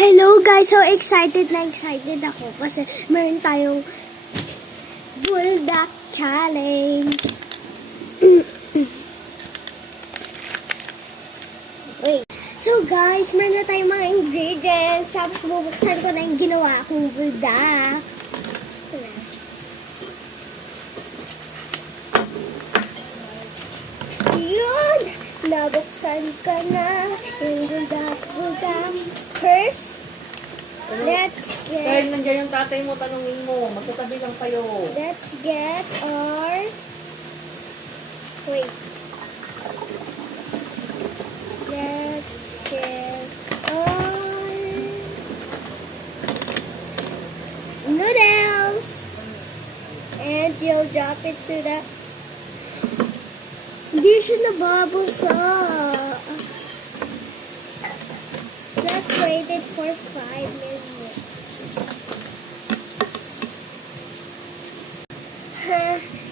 Hello guys! So excited na excited ako kasi meron tayong Buldak Challenge. Wait. So guys, meron na tayong mga ingredients. Tapos bubuksan ko na yung ginawa kong buldak. Yun! Nabuksan ka na yung buldak. First, let's get... Dahil nandiyan yung tatay mo, tanungin mo. Magkatabi lang kayo. Let's get our... Wait. Let's get our... noodles. And you'll drop it to the... Hindi siya nababasa. Let's wait it for 5 minutes.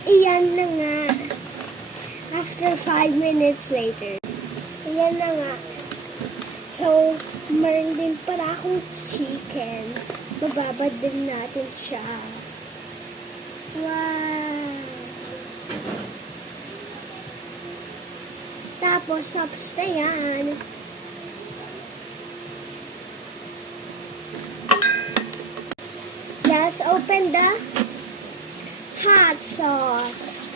Iyan na nga. After 5 minutes later. Iyan na nga. So, meron din para akong chicken. Bababad din natin siya. Wow! Tapos na yan. Let's open the hot sauce.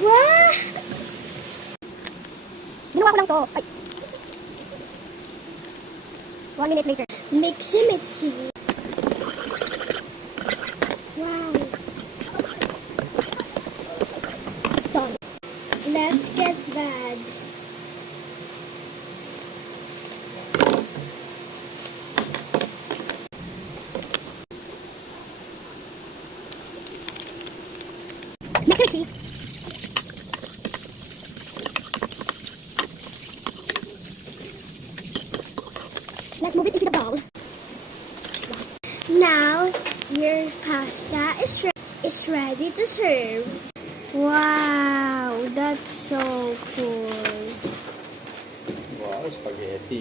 What? Ginawa ko lang to. Ay. 1 minute later. Mixy. Wow. Done. Let's get that. Mixy. Let's move it into the bowl. Now, your pasta is ready to serve. Wow, that's so cool. Wow, spaghetti.